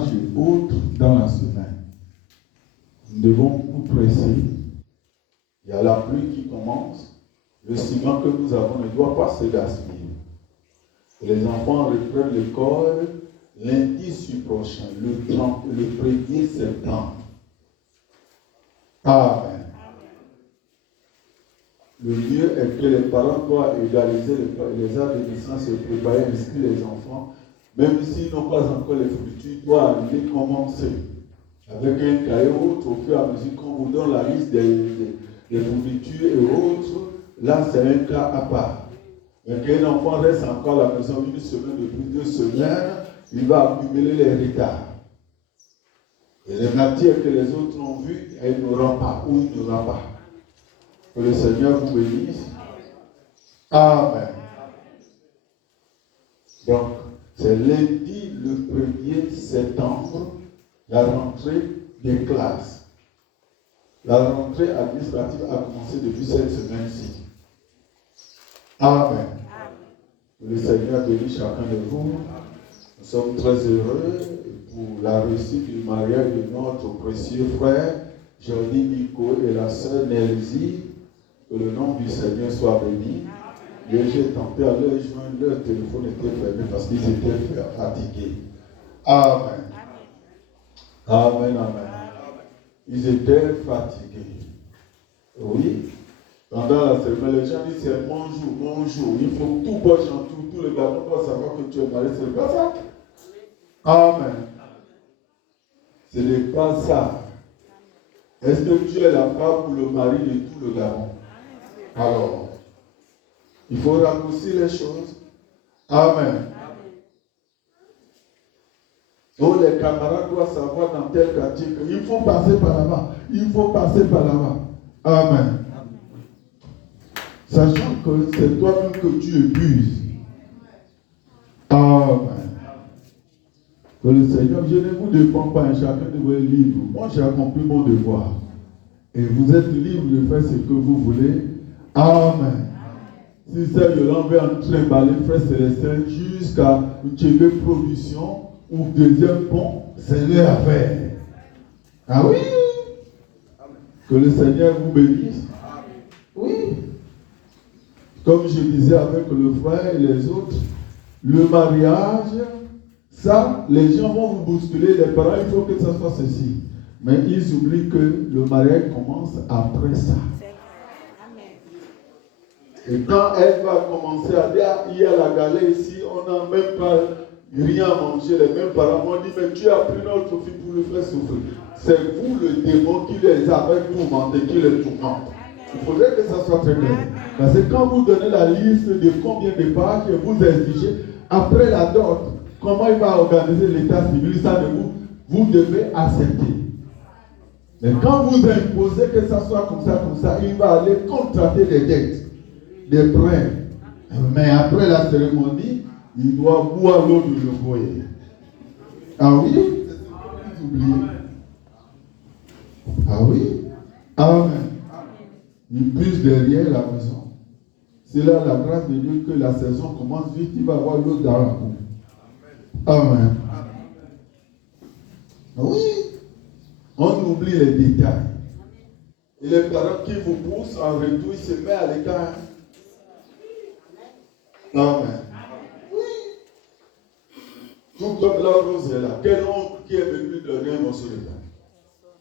dimanche et autres dans la semaine. Nous devons nous presser. Il y a la pluie qui commence. Le ciment que nous avons ne doit pas se gaspiller. Les enfants reprennent l'école lundi prochain, le 1er septembre. Amen. Le mieux est que les parents doivent égaliser les heures de naissance et préparer, inscrire les enfants. Même s'ils n'ont pas encore les fournitures, ils doivent aller commencer. Avec un cahier autre, au fur et à mesure qu'on vous donne la liste des fournitures et autres, là c'est un cas à part. Mais qu'un enfant reste encore à la maison une semaine, depuis 2 semaines, il va accumuler les retards. Et les matières que les autres ont vues, elles n'auront pas, ou il n'aura pas. Que le Seigneur vous bénisse. Amen. Donc, c'est lundi le 1er septembre, la rentrée des classes. La rentrée administrative a commencé depuis cette semaine-ci. Amen. Le Seigneur bénisse chacun de vous. Nous sommes très heureux pour la réussite du mariage de notre précieux frère, Jordi Nico et la sœur Nelzy. Que le nom du Seigneur soit béni. Et j'ai tenté à leur joindre, leur téléphone était fermé parce qu'ils étaient fatigués. Amen. Amen, amen. Ils étaient fatigués. Oui. Pendant la semaine, les gens disent c'est mon jour. Il faut tout poche en tout le garçon doit savoir que tu es marié. Ce n'est pas ça. Amen. Ce n'est pas ça. Est-ce que tu es la femme ou le mari de tout le garçon? Alors, il faut raccourcir les choses. Amen. Donc les camarades doivent savoir dans tel quartier qu'il faut passer par là-bas. Il faut passer par là-bas. Amen. Sachant que c'est toi-même que tu épuises. Amen. Que le Seigneur, je ne vous défends pas, chacun de vous est libre. Moi, j'ai accompli mon devoir. Et vous êtes libre de faire ce que vous voulez. Amen. Si c'est Yolande veut entrer baler frère Célestin jusqu'à Tchébé Production ou deuxième pont, c'est leur affaire. Ah oui? Que le Seigneur vous bénisse. Oui. Comme je disais avec le frère et les autres, le mariage, ça, les gens vont vous bousculer, les parents, il faut que ça soit ceci. Mais ils oublient que le mariage commence après ça. Et quand elle va commencer à dire, il y a la galère ici, on n'a même pas rien à manger, les mêmes parents m'ont dit, mais tu as pris notre fille pour le faire souffrir. C'est vous le démon qui les avait tourmentés, qui les tourmente. Il faudrait que ça soit très clair. Parce que quand vous donnez la liste de combien de parts que vous exigez, après la dot, comment il va organiser l'état civil, ça de vous devez accepter. Mais quand vous imposez que ça soit comme ça, il va aller contracter des dettes, des prêts. Mais après la cérémonie, il doit boire l'eau de l'envoyer. Ah oui? Vous oubliez. Ah oui? Amen. Il puise derrière la maison. C'est là la grâce de Dieu que la saison commence vite, il va avoir l'eau dans la coupe. Amen. Oui. On oublie les détails. Et les parents qui vous poussent en retour, ils se mettent à l'écart. Amen. Oui. Tout comme la rose est là. Quel oncle qui est venu donner un morceau de pain?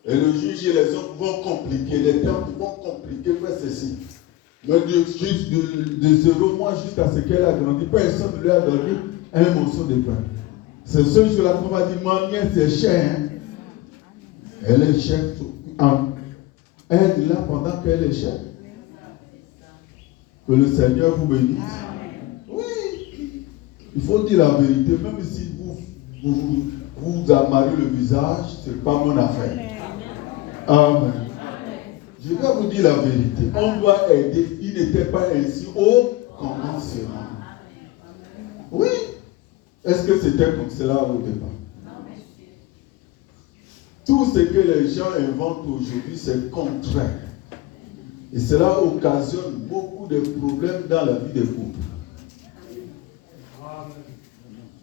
Et le juge et les autres vont compliquer. Les tantes vont compliquer. Faire ceci. Mais de 0 mois jusqu'à ce qu'elle a grandi, personne ne lui a donné un morceau de pain. C'est ce jour-là qu'on va dire, ma nièce c'est cher. Hein? Elle est chère. Elle est là pendant qu'elle est chère. Que le Seigneur vous bénisse. Oui. Il faut dire la vérité, même si vous amarrez le visage, ce n'est pas mon affaire. Amen. Je vais vous dire la vérité. On doit aider. Il n'était pas ainsi au commencement. Oui. Est-ce que c'était comme cela au départ? Tout ce que les gens inventent aujourd'hui, c'est contraire. Et cela occasionne beaucoup de problèmes dans la vie des couples.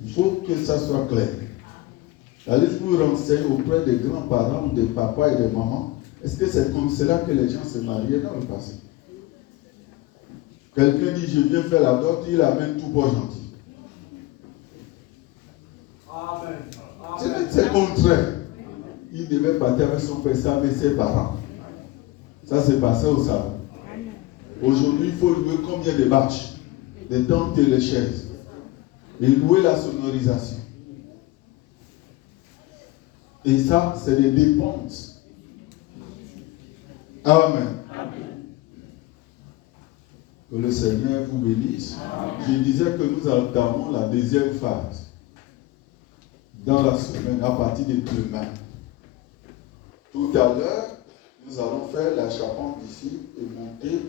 Il faut que ça soit clair. Allez vous renseigner auprès des grands-parents, des papas et des mamans. Est-ce que c'est comme cela que les gens se mariaient dans le passé? Quelqu'un dit, je viens faire la dot, il amène tout pour gentil. C'est contraire. Il devait partir avec son père, avec ses parents. Ça s'est passé au salon. Aujourd'hui, il faut louer combien de bâches, des tentes et les chaises. Et louer la sonorisation. Et ça, c'est des dépenses. Amen. Que le Seigneur vous bénisse. Je disais que nous entamons la deuxième phase dans la semaine à partir de demain. Tout à l'heure, nous allons faire la charpente ici et monter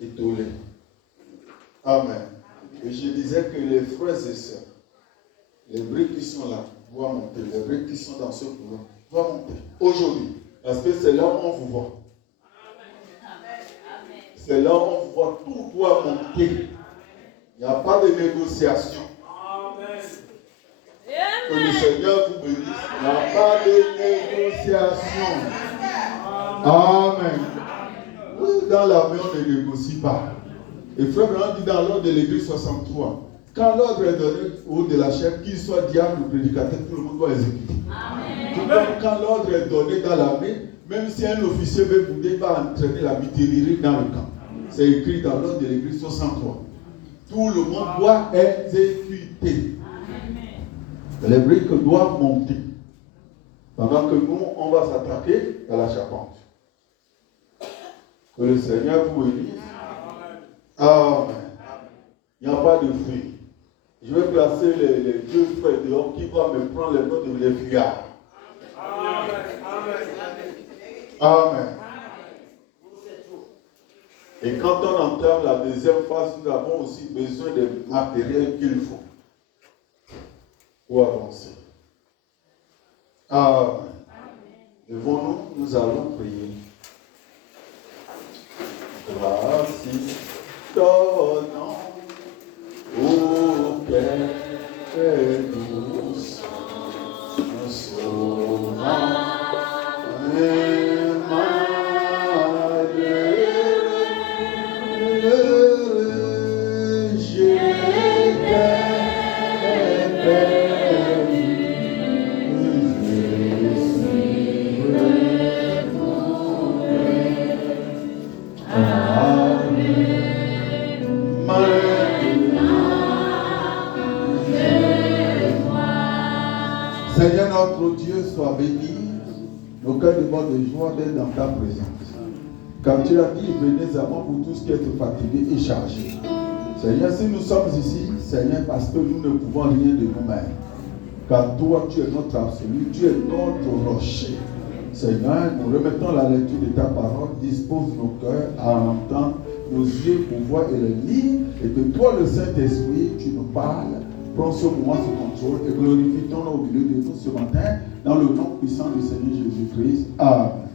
et toller. Amen. Et je disais que les frères et sœurs, les briques qui sont là, doivent monter. Les briques qui sont dans ce courant doivent monter. Aujourd'hui. Parce que c'est là où on vous voit. C'est là où on vous voit. Tout doit monter. Il n'y a pas de négociation. Que le Seigneur vous bénisse. Il n'y a pas de négociation. Amen. Oui, dans l'armée, on ne négocie pas. Et frère Blanc dit dans l'ordre de l'église 63, quand l'ordre est donné au haut de la chef, qu'il soit diable ou prédicateur, tout le monde doit exécuter. Tout comme quand l'ordre est donné dans l'armée, même si un officier veut bouder, il va entraîner la mutinerie dans le camp. C'est écrit dans l'ordre de l'église 63. Tout le monde doit exécuter. Les briques doivent monter. Pendant que nous, on va s'attaquer à la charpente. Que le Seigneur vous bénisse. Amen. Il n'y a pas de fruits. Je vais placer les deux frères dehors qui vont me prendre les noms de les fuyards. Amen. Et quand on entame la deuxième phase, nous avons aussi besoin des matériels qu'il faut pour avancer. Amen. Devant nous, nous allons prier. Grâce ton nom, ô Père douce, un sauvant, Seigneur notre Dieu, sois béni. Nos cœurs débordent de joie d'être dans ta présence. Comme tu l'as dit, venez à moi pour tous qui êtes fatigués et chargés. Seigneur, si nous sommes ici, Seigneur, parce que nous ne pouvons rien de nous-mêmes. Car toi, tu es notre absolu, tu es notre rocher. Seigneur, nous remettons la lecture de ta parole, dispose nos cœurs à entendre, nos yeux pour voir et les lire, et que toi, le Saint-Esprit, tu nous parles. Prends ce moment sous contrôle et glorifie ton nom au milieu de nous ce matin, dans le nom puissant du Seigneur Jésus-Christ. Amen.